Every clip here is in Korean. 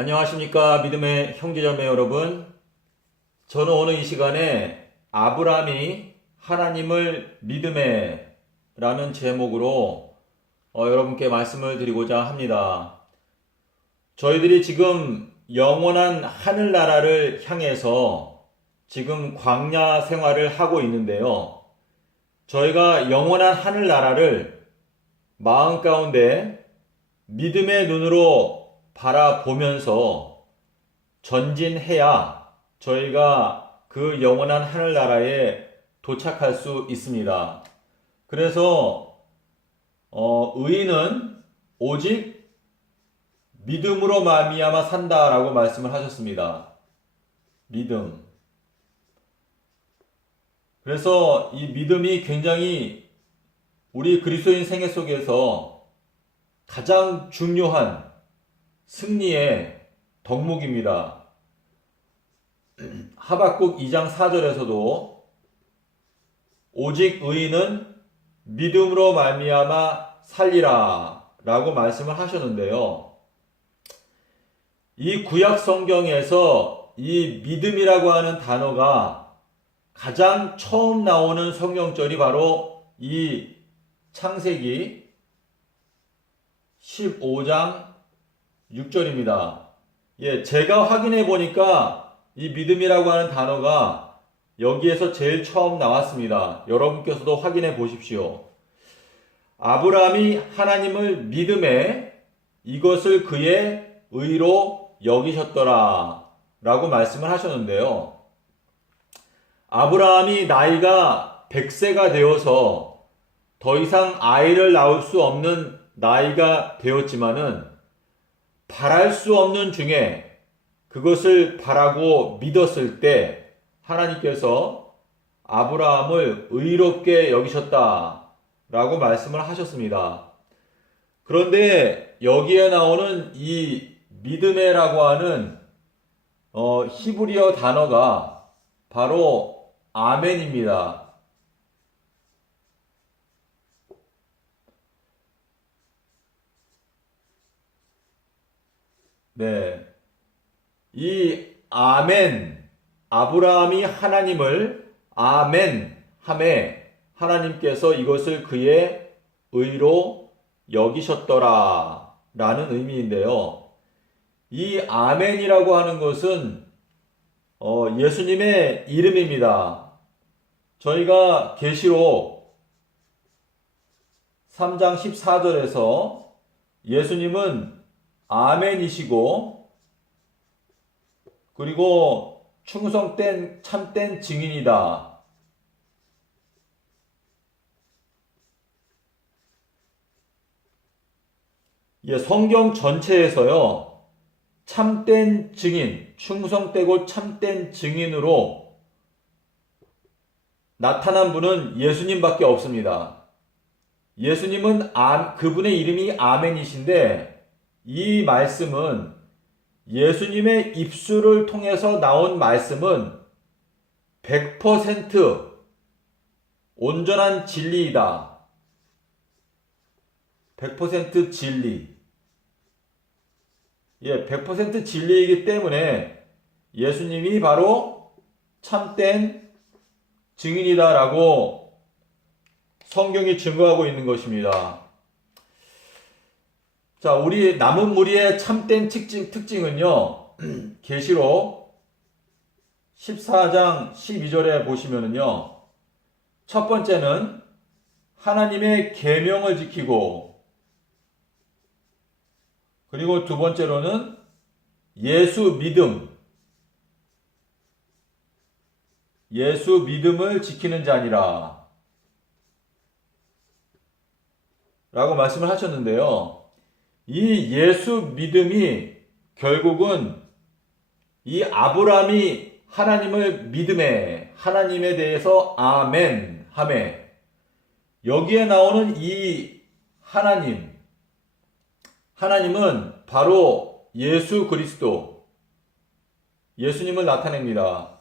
안녕하십니까 믿음의 형제자매 여러분. 저는 오늘 이 시간에 아브라함이 하나님을 믿음에 라는 제목으로 여러분께 말씀을 드리고자 합니다. 저희들이 지금 영원한 하늘나라를 향해서 지금 광야 생활을 하고 있는데요. 저희가 영원한 하늘나라를 마음 가운데 믿음의 눈으로 바라보면서 전진해야 저희가 그 영원한 하늘나라에 도착할 수 있습니다. 그래서 의인은 오직 믿음으로 말미암아 산다라고 말씀을 하셨습니다. 믿음. 그래서 이 믿음이 굉장히 우리 그리스도인 생애 속에서 가장 중요한 승리의 덕목입니다. 하박국 2장 4절에서도 오직 의인은 믿음으로 말미암아 살리라 라고 말씀을 하셨는데요. 이 구약 성경에서 이 믿음이라고 하는 단어가 가장 처음 나오는 성경절이 바로 이 창세기 15장 6절입니다. 제가 확인해 보니까 이 믿음이라고 하는 단어가 여기에서 제일 처음 나왔습니다. 여러분께서도 확인해 보십시오. 아브라함이 하나님을 믿음에 이것을 그의 의로 여기셨더라 라고 말씀을 하셨는데요. 아브라함이 나이가 100세가 되어서 더 이상 아이를 낳을 수 없는 나이가 되었지만은 바랄 수 없는 중에 그것을 바라고 믿었을 때 하나님께서 아브라함을 의롭게 여기셨다 라고 말씀을 하셨습니다. 그런데 여기에 나오는 이 믿음에라고 하는 히브리어 단어가 바로 아멘입니다. 네. 이 아멘, 아브라함이 하나님을 아멘 함에 하나님께서 이것을 그의 의로 여기셨더라 라는 의미인데요. 이 아멘이라고 하는 것은 예수님의 이름입니다. 저희가 계시록 3장 14절에서 예수님은 아멘이시고 그리고 충성된 참된 증인이다. 성경 전체에서요. 참된 증인, 충성되고 참된 증인으로 나타난 분은 예수님밖에 없습니다. 예수님은 그분의 이름이 아멘이신데 이 말씀은 예수님의 입술을 통해서 나온 말씀은 100% 온전한 진리이다. 100% 진리. 100% 진리이기 때문에 예수님이 바로 참된 증인이다라고 성경이 증거하고 있는 것입니다. 자, 우리 남은 무리의 참된 특징은요. 계시록 14장 12절에 보시면은요. 첫 번째는 하나님의 계명을 지키고 그리고 두 번째로는 예수 믿음을 지키는 자니라 라고 말씀을 하셨는데요. 이 예수 믿음이 결국은 이 아브라함이 하나님을 믿음에 하나님에 대해서 아멘 하매 여기에 나오는 이 하나님은 바로 예수 그리스도 예수님을 나타냅니다.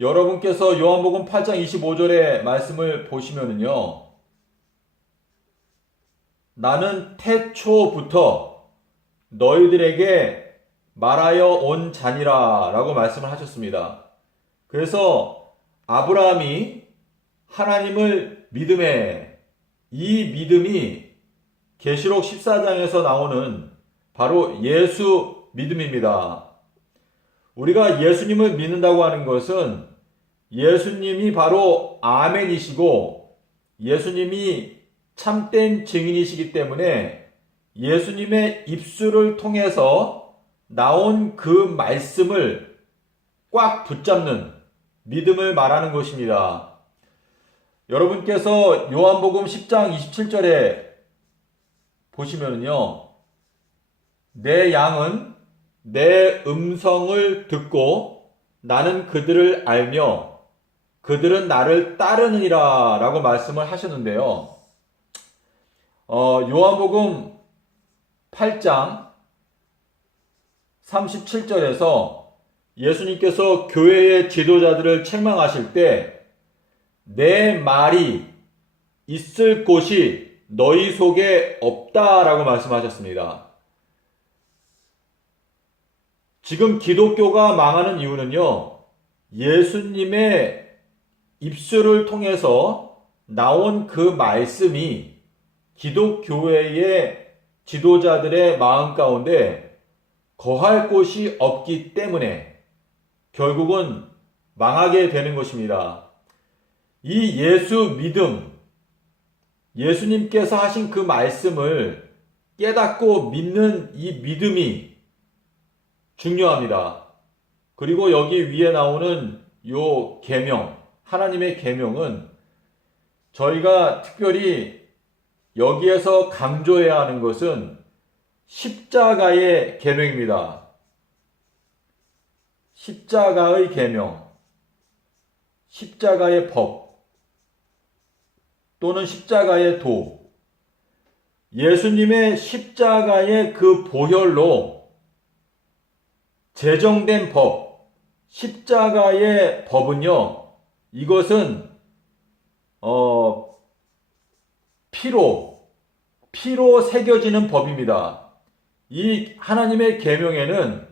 여러분께서 요한복음 8장 25절의 말씀을 보시면은요. 나는 태초부터 너희들에게 말하여 온 자니라 라고 말씀을 하셨습니다. 그래서 아브라함이 하나님을 믿음에, 이 믿음이 계시록 14장에서 나오는 바로 예수 믿음입니다. 우리가 예수님을 믿는다고 하는 것은 예수님이 바로 아멘이시고 예수님이 참된 증인이시기 때문에 예수님의 입술을 통해서 나온 그 말씀을 꽉 붙잡는 믿음을 말하는 것입니다. 여러분께서 요한복음 10장 27절에 보시면요, 내 양은 내 음성을 듣고 나는 그들을 알며 그들은 나를 따르느니라 라고 말씀을 하셨는데요. 요한복음 8장 37절에서 예수님께서 교회의 지도자들을 책망하실 때 내 말이 있을 곳이 너희 속에 없다라고 말씀하셨습니다. 지금 기독교가 망하는 이유는요, 예수님의 입술을 통해서 나온 그 말씀이 기독교회의 지도자들의 마음 가운데 거할 곳이 없기 때문에 결국은 망하게 되는 것입니다. 이 예수 믿음, 예수님께서 하신 그 말씀을 깨닫고 믿는 이 믿음이 중요합니다. 그리고 여기 위에 나오는 요 계명, 하나님의 계명은 저희가 특별히 여기에서 강조해야 하는 것은 십자가의 계명입니다. 십자가의 계명, 십자가의 법, 또는 십자가의 도, 예수님의 십자가의 그 보혈로 제정된 법, 십자가의 법은요, 이것은 피로 새겨지는 법입니다. 이 하나님의 계명에는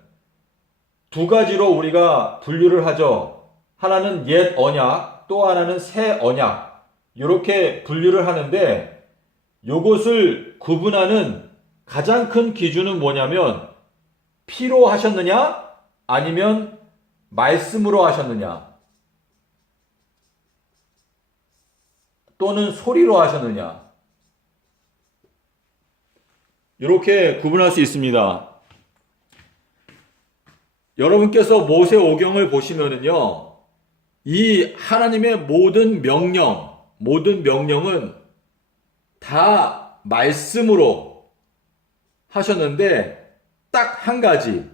두 가지로 우리가 분류를 하죠. 하나는 옛 언약, 또 하나는 새 언약. 이렇게 분류를 하는데 이것을 구분하는 가장 큰 기준은 뭐냐면 피로 하셨느냐 아니면 말씀으로 하셨느냐 또는 소리로 하셨느냐 이렇게 구분할 수 있습니다. 여러분께서 모세오경을 보시면은요, 이 하나님의 모든 명령은 다 말씀으로 하셨는데 딱 한 가지,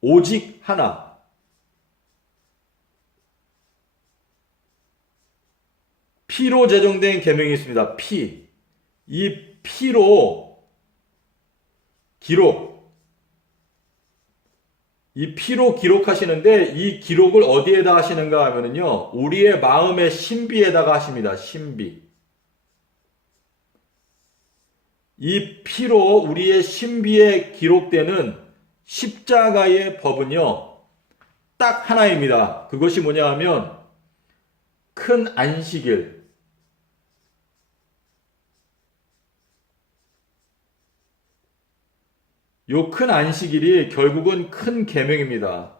오직 하나. 피로 제정된 계명이 있습니다. 피. 이 피로 기록하시는데 이 기록을 어디에다 하시는가 하면은요, 우리의 마음의 신비에다가 하십니다. 신비. 이 피로 우리의 신비에 기록되는 십자가의 법은요, 딱 하나입니다. 그것이 뭐냐 하면 큰 안식일. 요 큰 안식일이 결국은 큰 계명입니다.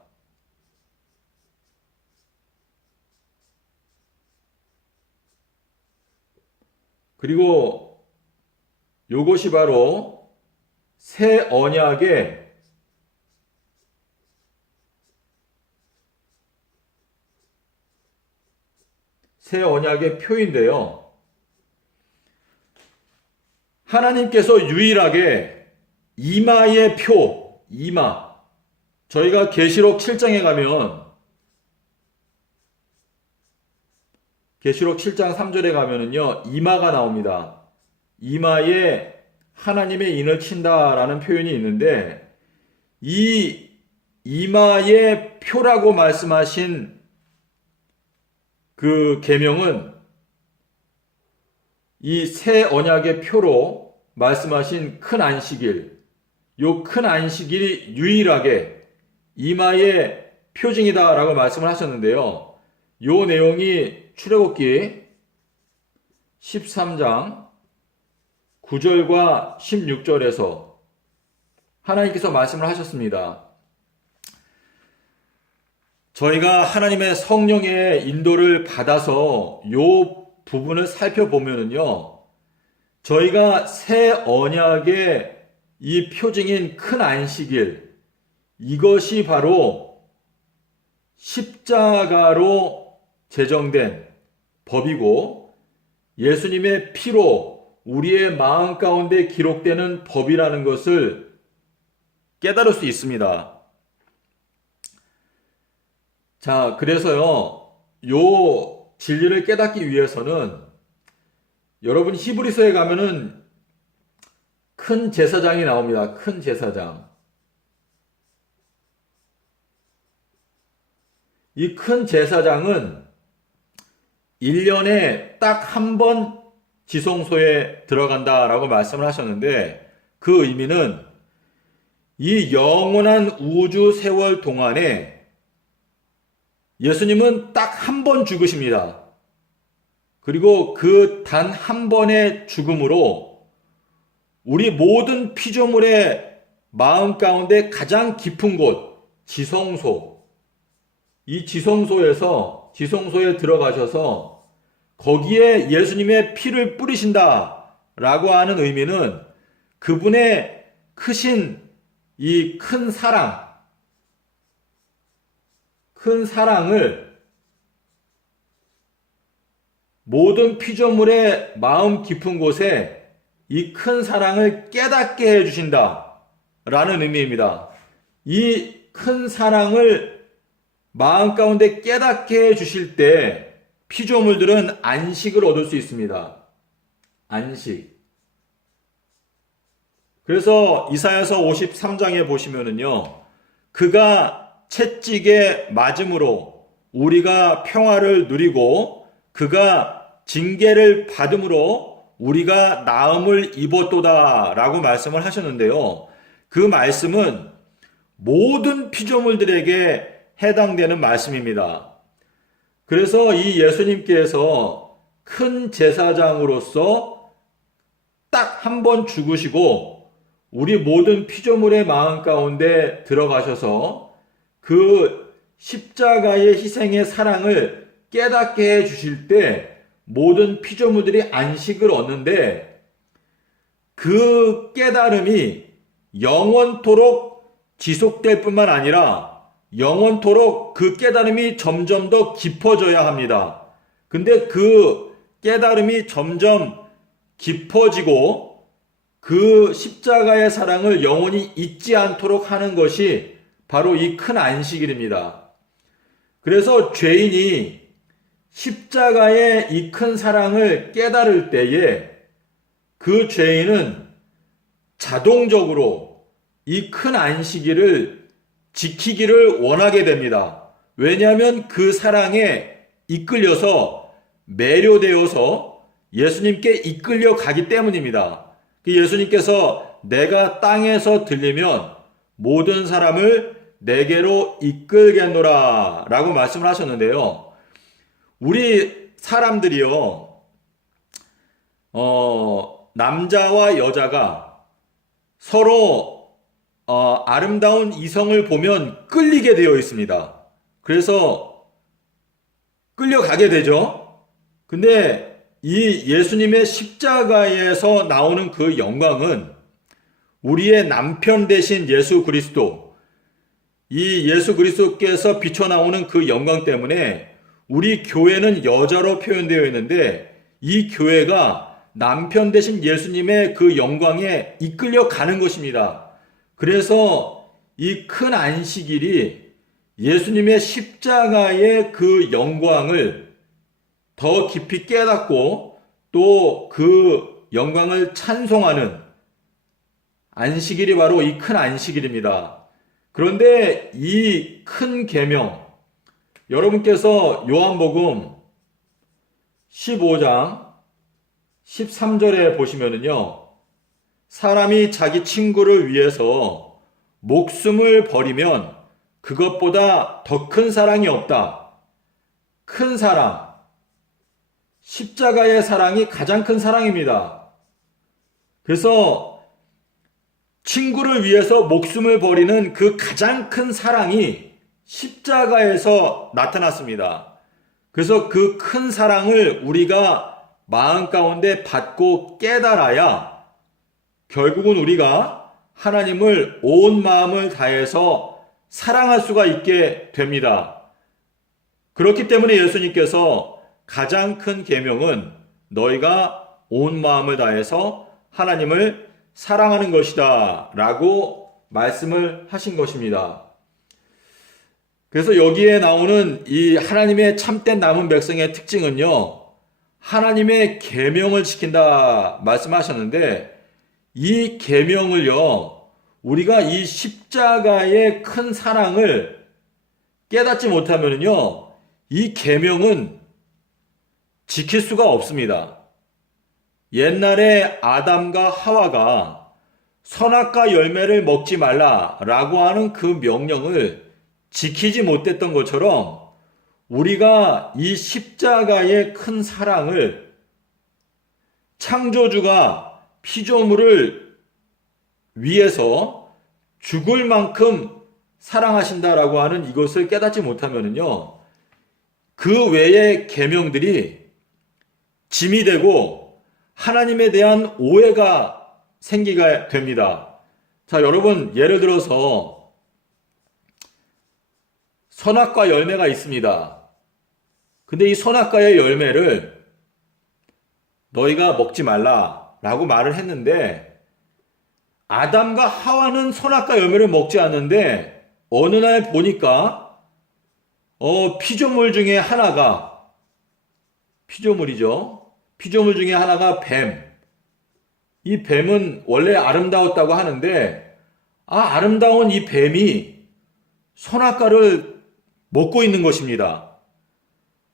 그리고 요것이 바로 새 언약의 표인데요. 하나님께서 유일하게 이마의 표, 이마. 저희가 계시록 7장에 가면, 계시록 7장 3절에 가면은요, 이마가 나옵니다. 이마에 하나님의 인을 친다라는 표현이 있는데, 이 이마의 표라고 말씀하신 그 계명은 이 새 언약의 표로 말씀하신 큰 안식일, 요 큰 안식일이 유일하게 이마의 표징이다라고 말씀을 하셨는데요. 요 내용이 출애굽기 13장 9절과 16절에서 하나님께서 말씀을 하셨습니다. 저희가 하나님의 성령의 인도를 받아서 요 부분을 살펴보면은요, 저희가 새 언약의 이 표징인 큰 안식일, 이것이 바로 십자가로 제정된 법이고 예수님의 피로 우리의 마음 가운데 기록되는 법이라는 것을 깨달을 수 있습니다. 자, 그래서요, 요 진리를 깨닫기 위해서는 여러분 히브리서에 가면은 큰 제사장이 나옵니다. 큰 제사장. 이 큰 제사장은 1년에 딱 한 번 지성소에 들어간다라고 말씀을 하셨는데 그 의미는 이 영원한 우주 세월 동안에 예수님은 딱 한 번 죽으십니다. 그리고 그 단 한 번의 죽음으로 우리 모든 피조물의 마음 가운데 가장 깊은 곳, 지성소, 이 지성소에 들어가셔서 거기에 예수님의 피를 뿌리신다 라고 하는 의미는 그분의 크신 이 큰 사랑을 모든 피조물의 마음 깊은 곳에 이 큰 사랑을 깨닫게 해주신다 라는 의미입니다. 이 큰 사랑을 마음 가운데 깨닫게 해주실 때 피조물들은 안식을 얻을 수 있습니다. 안식. 그래서 이사야서 53장에 보시면은요, 그가 채찍에 맞음으로 우리가 평화를 누리고 그가 징계를 받음으로 우리가 나음을 입었도다 라고 말씀을 하셨는데요. 그 말씀은 모든 피조물들에게 해당되는 말씀입니다. 그래서 이 예수님께서 큰 제사장으로서 딱 한 번 죽으시고 우리 모든 피조물의 마음 가운데 들어가셔서 그 십자가의 희생의 사랑을 깨닫게 해 주실 때 모든 피조물들이 안식을 얻는데 그 깨달음이 영원토록 지속될 뿐만 아니라 영원토록 그 깨달음이 점점 더 깊어져야 합니다. 근데 그 깨달음이 점점 깊어지고 그 십자가의 사랑을 영원히 잊지 않도록 하는 것이 바로 이 큰 안식일입니다. 그래서 죄인이 십자가의 이 큰 사랑을 깨달을 때에 그 죄인은 자동적으로 이 큰 안식일을 지키기를 원하게 됩니다. 왜냐하면 그 사랑에 이끌려서 매료되어서 예수님께 이끌려 가기 때문입니다. 예수님께서 내가 땅에서 들리면 모든 사람을 내게로 이끌겠노라 라고 말씀을 하셨는데요. 우리 사람들이요, 남자와 여자가 서로 아름다운 이성을 보면 끌리게 되어 있습니다. 그래서 끌려가게 되죠. 근데 이 예수님의 십자가에서 나오는 그 영광은 우리의 남편 되신 예수 그리스도, 이 예수 그리스도께서 비춰나오는 그 영광 때문에 우리 교회는 여자로 표현되어 있는데 이 교회가 남편 되신 예수님의 그 영광에 이끌려 가는 것입니다. 그래서 이 큰 안식일이 예수님의 십자가의 그 영광을 더 깊이 깨닫고 또 그 영광을 찬송하는 안식일이 바로 이 큰 안식일입니다. 그런데 이 큰 계명, 여러분께서 요한복음 15장 13절에 보시면은요, 사람이 자기 친구를 위해서 목숨을 버리면 그것보다 더 큰 사랑이 없다. 큰 사랑, 십자가의 사랑이 가장 큰 사랑입니다. 그래서 친구를 위해서 목숨을 버리는 그 가장 큰 사랑이 십자가에서 나타났습니다. 그래서 그 큰 사랑을 우리가 마음 가운데 받고 깨달아야 결국은 우리가 하나님을 온 마음을 다해서 사랑할 수가 있게 됩니다. 그렇기 때문에 예수님께서 가장 큰 계명은 너희가 온 마음을 다해서 하나님을 사랑하는 것이다 라고 말씀을 하신 것입니다. 그래서 여기에 나오는 이 하나님의 참된 남은 백성의 특징은요, 하나님의 계명을 지킨다 말씀하셨는데, 이 계명을요, 우리가 이 십자가의 큰 사랑을 깨닫지 못하면요, 이 계명은 지킬 수가 없습니다. 옛날에 아담과 하와가 선악과 열매를 먹지 말라라고 하는 그 명령을 지키지 못했던 것처럼 우리가 이 십자가의 큰 사랑을 창조주가 피조물을 위해서 죽을 만큼 사랑하신다라고 하는 이것을 깨닫지 못하면요, 그 외의 계명들이 짐이 되고 하나님에 대한 오해가 생기게 됩니다. 자, 여러분, 예를 들어서 선악과 열매가 있습니다. 근데 이 선악과의 열매를 너희가 먹지 말라라고 말을 했는데, 아담과 하와는 선악과 열매를 먹지 않는데 어느 날 보니까 피조물 중에 하나가, 피조물이죠. 피조물 중에 하나가 뱀. 이 뱀은 원래 아름다웠다고 하는데, 아름다운 이 뱀이 선악과를 먹고 있는 것입니다.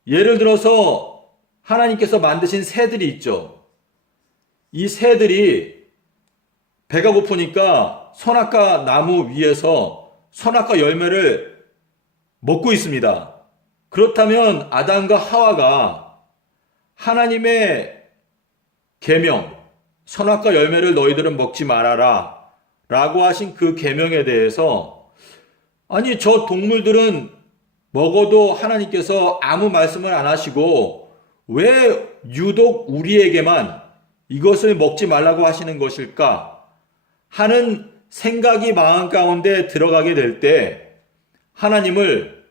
예를 들어서 하나님께서 만드신 새들이 있죠. 이 새들이 배가 고프니까 선악과 나무 위에서 선악과 열매를 먹고 있습니다. 그렇다면 아담과 하와가 하나님의 계명, 선악과 열매를 너희들은 먹지 말아라 라고 하신 그 계명에 대해서, 아니 저 동물들은 먹어도 하나님께서 아무 말씀을 안 하시고 왜 유독 우리에게만 이것을 먹지 말라고 하시는 것일까 하는 생각이 마음 가운데 들어가게 될 때 하나님을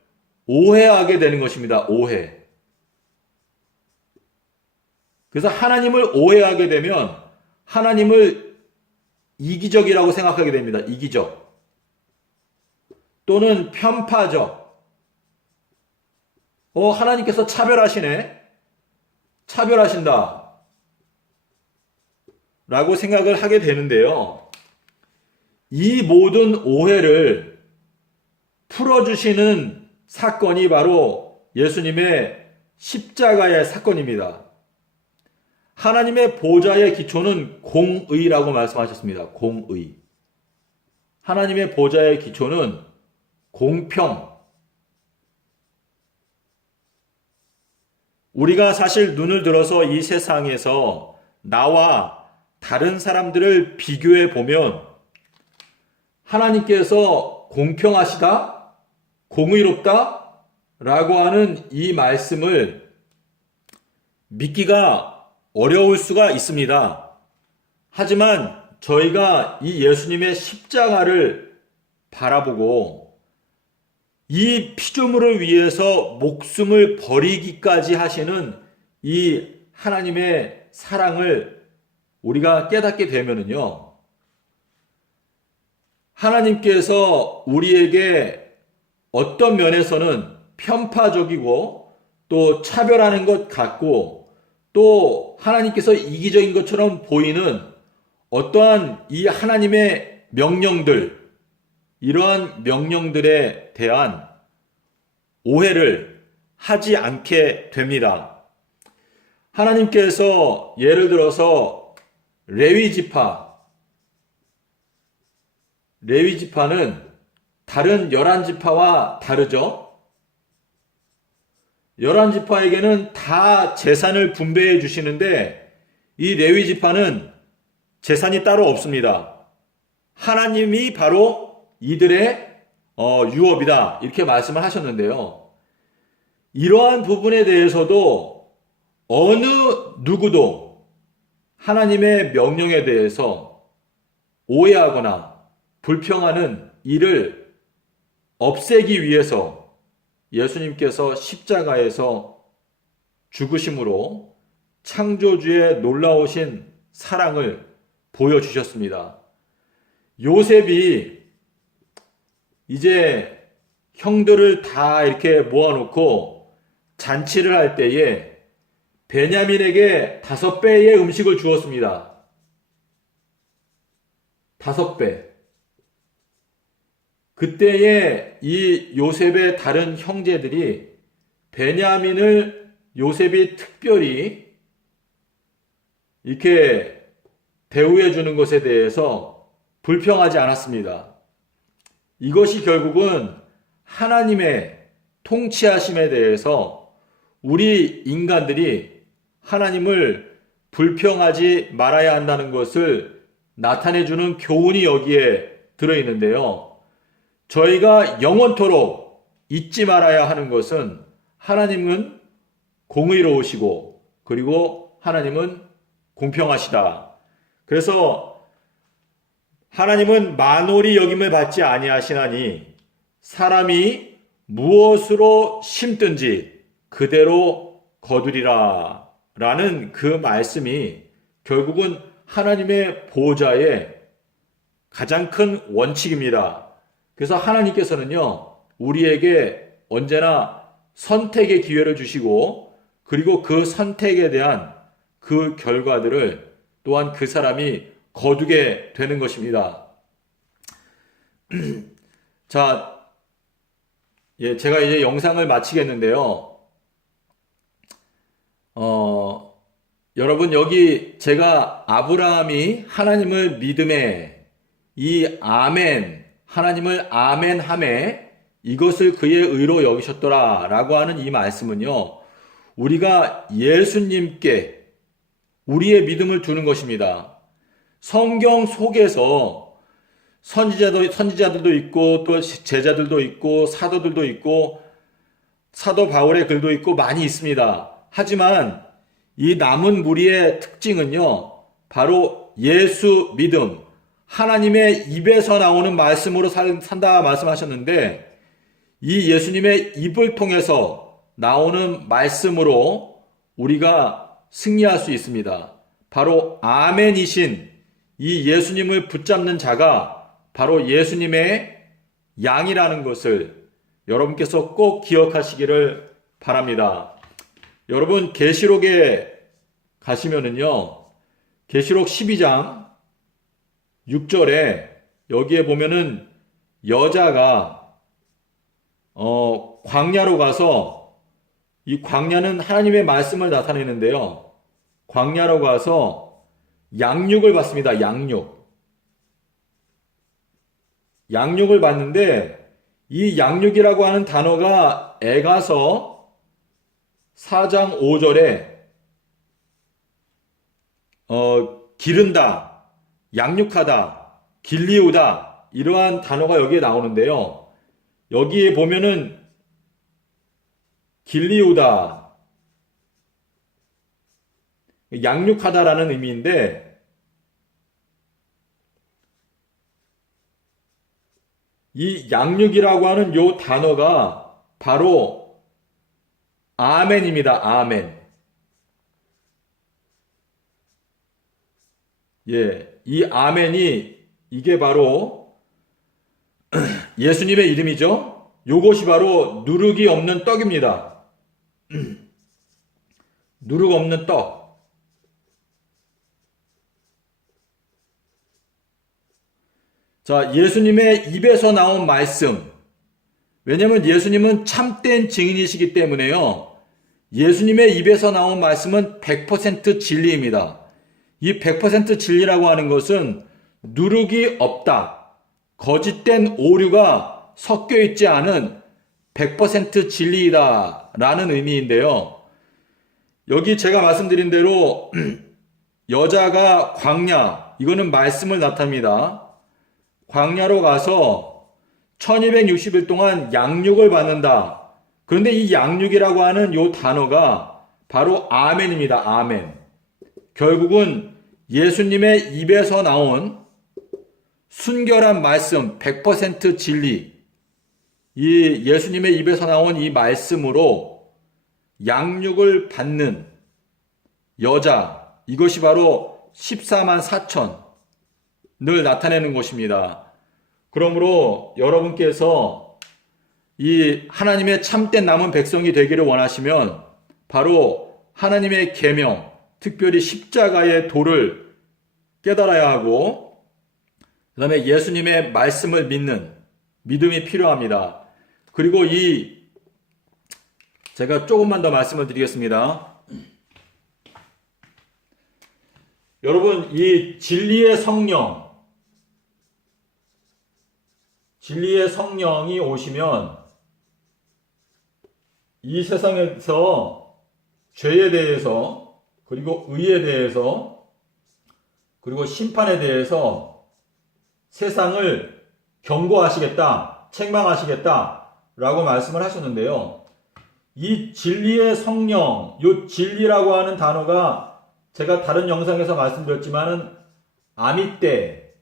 오해하게 되는 것입니다. 오해. 그래서 하나님을 오해하게 되면 하나님을 이기적이라고 생각하게 됩니다. 이기적. 또는 편파적. 하나님께서 차별하시네. 차별하신다. 라고 생각을 하게 되는데요. 이 모든 오해를 풀어주시는 사건이 바로 예수님의 십자가의 사건입니다. 하나님의 보좌의 기초는 공의라고 말씀하셨습니다. 공의. 하나님의 보좌의 기초는 공평. 우리가 사실 눈을 들어서 이 세상에서 나와 다른 사람들을 비교해 보면 하나님께서 공평하시다, 공의롭다 라고 하는 이 말씀을 믿기가 어려울 수가 있습니다. 하지만 저희가 이 예수님의 십자가를 바라보고 이 피조물을 위해서 목숨을 버리기까지 하시는 이 하나님의 사랑을 우리가 깨닫게 되면은요, 하나님께서 우리에게 어떤 면에서는 편파적이고 또 차별하는 것 같고 또 하나님께서 이기적인 것처럼 보이는 어떠한 이 하나님의 명령들, 이러한 명령들에 대한 오해를 하지 않게 됩니다. 하나님께서 예를 들어서 레위 지파는 다른 11지파와 다르죠. 11지파에게는 다 재산을 분배해 주시는데 이 레위 지파는 재산이 따로 없습니다. 하나님이 바로 이들의 유업이다 이렇게 말씀을 하셨는데요. 이러한 부분에 대해서도 어느 누구도 하나님의 명령에 대해서 오해하거나 불평하는 이를 없애기 위해서 예수님께서 십자가에서 죽으심으로 창조주의 놀라우신 사랑을 보여주셨습니다. 요셉이 이제 형들을 다 이렇게 모아놓고 잔치를 할 때에 베냐민에게 5배의 음식을 주었습니다. 5배. 그때에 이 요셉의 다른 형제들이 베냐민을 요셉이 특별히 이렇게 대우해 주는 것에 대해서 불평하지 않았습니다. 이것이 결국은 하나님의 통치하심에 대해서 우리 인간들이 하나님을 불평하지 말아야 한다는 것을 나타내주는 교훈이 여기에 들어있는데요. 저희가 영원토록 잊지 말아야 하는 것은 하나님은 공의로우시고 그리고 하나님은 공평하시다. 그래서 하나님은 만홀히 여김을 받지 아니하시나니 사람이 무엇으로 심든지 그대로 거두리라 라는 그 말씀이 결국은 하나님의 보좌의 가장 큰 원칙입니다. 그래서 하나님께서는요, 우리에게 언제나 선택의 기회를 주시고 그리고 그 선택에 대한 그 결과들을 또한 그 사람이 거두게 되는 것입니다. 자, 제가 이제 영상을 마치겠는데요. 여러분 여기 제가 아브라함이 하나님을 믿음에 이 아멘, 하나님을 아멘함에 이것을 그의 의로 여기셨더라 라고 하는 이 말씀은요, 우리가 예수님께 우리의 믿음을 두는 것입니다. 성경 속에서 선지자들도 있고 또 제자들도 있고 사도들도 있고 사도 바울의 글도 있고 많이 있습니다. 하지만 이 남은 무리의 특징은요, 바로 예수 믿음, 하나님의 입에서 나오는 말씀으로 산다 말씀하셨는데 이 예수님의 입을 통해서 나오는 말씀으로 우리가 승리할 수 있습니다. 바로 아멘이신 이 예수님을 붙잡는 자가 바로 예수님의 양이라는 것을 여러분께서 꼭 기억하시기를 바랍니다. 여러분 계시록에 가시면은요, 계시록 12장 6절에 여기에 보면은 여자가 광야로 가서, 이 광야는 하나님의 말씀을 나타내는데요, 광야로 가서 양육을 받습니다. 양육을 받는데 이 양육이라고 하는 단어가 에가서 4장 5절에 기른다, 양육하다, 길리우다 이러한 단어가 여기에 나오는데요. 여기에 보면은 길리우다, 양육하다라는 의미인데 이 양육이라고 하는 요 단어가 바로 아멘입니다. 아멘. 이 아멘이 이게 바로 예수님의 이름이죠. 요것이 바로 누룩이 없는 떡입니다. 누룩 없는 떡. 자, 예수님의 입에서 나온 말씀. 왜냐하면 예수님은 참된 증인이시기 때문에요. 예수님의 입에서 나온 말씀은 100% 진리입니다. 이 100% 진리라고 하는 것은 누룩이 없다, 거짓된 오류가 섞여 있지 않은 100% 진리이다라는 의미인데요. 여기 제가 말씀드린 대로 여자가 광야, 이거는 말씀을 나타냅니다. 광야로 가서 1260일 동안 양육을 받는다. 그런데 이 양육이라고 하는 이 단어가 바로 아멘입니다. 아멘. 결국은 예수님의 입에서 나온 순결한 말씀, 100% 진리, 이 예수님의 입에서 나온 이 말씀으로 양육을 받는 여자, 이것이 바로 14만 4천을 나타내는 것입니다. 그러므로 여러분께서 이 하나님의 참된 남은 백성이 되기를 원하시면 바로 하나님의 계명, 특별히 십자가의 도를 깨달아야 하고 그 다음에 예수님의 말씀을 믿는 믿음이 필요합니다. 그리고 제가 조금만 더 말씀을 드리겠습니다. 여러분, 이 진리의 성령이 오시면 이 세상에서 죄에 대해서, 그리고 의에 대해서, 그리고 심판에 대해서 세상을 경고하시겠다, 책망하시겠다 라고 말씀을 하셨는데요. 이 진리의 성령, 이 진리라고 하는 단어가 제가 다른 영상에서 말씀드렸지만은 아미떼의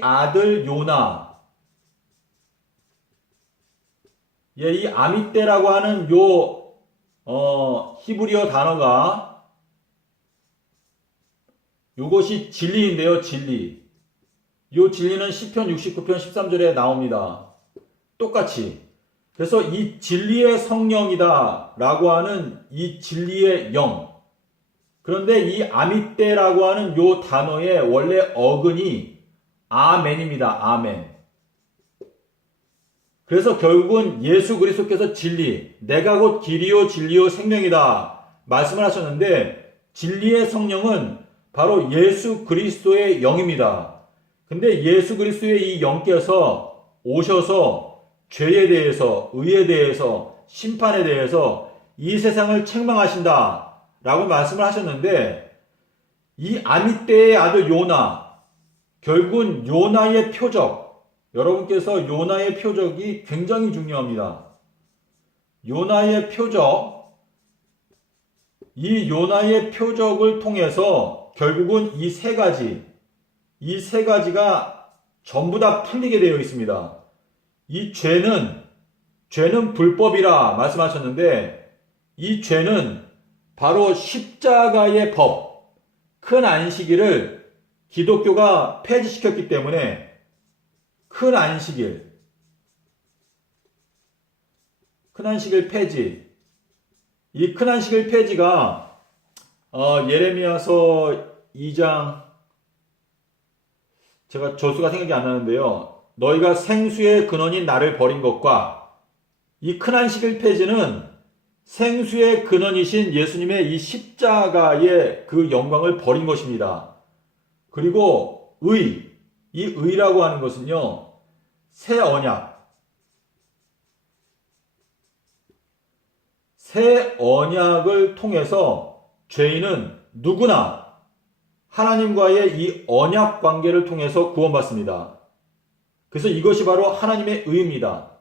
아들 요나. 예, 이 아미떼라고 하는 히브리어 단어가 요것이 진리인데요, 진리. 요 진리는 시편 69편 13절에 나옵니다. 똑같이. 그래서 이 진리의 성령이다 라고 하는 이 진리의 영. 그런데 이 아미떼라고 하는 요 단어의 원래 어근이 아멘입니다. 아멘. 그래서 결국은 예수 그리스도께서 진리, 내가 곧 길이요 진리요 생명이다 말씀을 하셨는데, 진리의 성령은 바로 예수 그리스도의 영입니다. 근데 예수 그리스도의 이 영께서 오셔서 죄에 대해서, 의에 대해서, 심판에 대해서 이 세상을 책망하신다 라고 말씀을 하셨는데, 이 아미떼의 아들 요나, 결국은 요나의 표적, 여러분께서 요나의 표적이 굉장히 중요합니다. 요나의 표적, 이 요나의 표적을 통해서 결국은 이 세 가지가 전부 다 풀리게 되어 있습니다. 이 죄는 불법이라 말씀하셨는데, 이 죄는 바로 십자가의 법, 큰 안식일을 기독교가 폐지시켰기 때문에 큰 안식일 폐지, 이 큰 안식일 폐지가 예레미야서 2장, 제가 조수가 생각이 안 나는데요. 너희가 생수의 근원인 나를 버린 것과, 이 큰 안식일 폐지는 생수의 근원이신 예수님의 이 십자가의 그 영광을 버린 것입니다. 그리고 이 의라고 하는 것은요, 새 언약을 통해서 죄인은 누구나 하나님과의 이 언약 관계를 통해서 구원받습니다. 그래서 이것이 바로 하나님의 의입니다.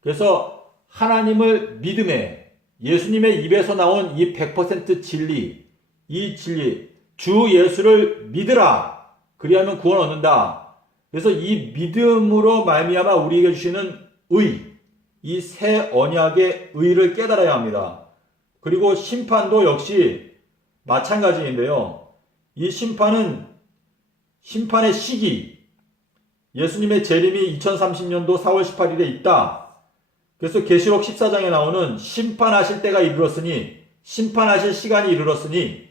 그래서 하나님을 믿음에, 예수님의 입에서 나온 이 100% 진리, 이 진리, 주 예수를 믿으라. 그리하면 구원 얻는다. 그래서 이 믿음으로 말미암아 우리에게 주시는 이 새 언약의 의를 깨달아야 합니다. 그리고 심판도 역시 마찬가지인데요. 이 심판의 시기, 예수님의 재림이 2030년도 4월 18일에 있다. 그래서 계시록 14장에 나오는 심판하실 때가 이르렀으니, 심판하실 시간이 이르렀으니,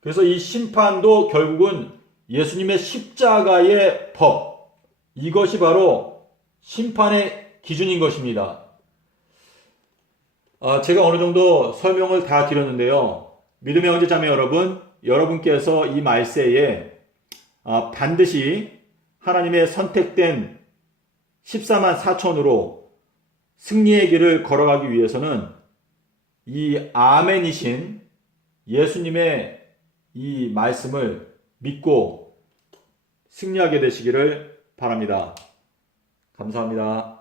그래서 이 심판도 결국은 예수님의 십자가의 법, 이것이 바로 심판의 기준인 것입니다. 제가 어느 정도 설명을 다 드렸는데요. 믿음의 형제자매 여러분, 여러분께서 이 말세에 반드시 하나님의 선택된 14만 4천으로 승리의 길을 걸어가기 위해서는 이 아멘이신 예수님의 이 말씀을 믿고 승리하게 되시기를 바랍니다. 감사합니다.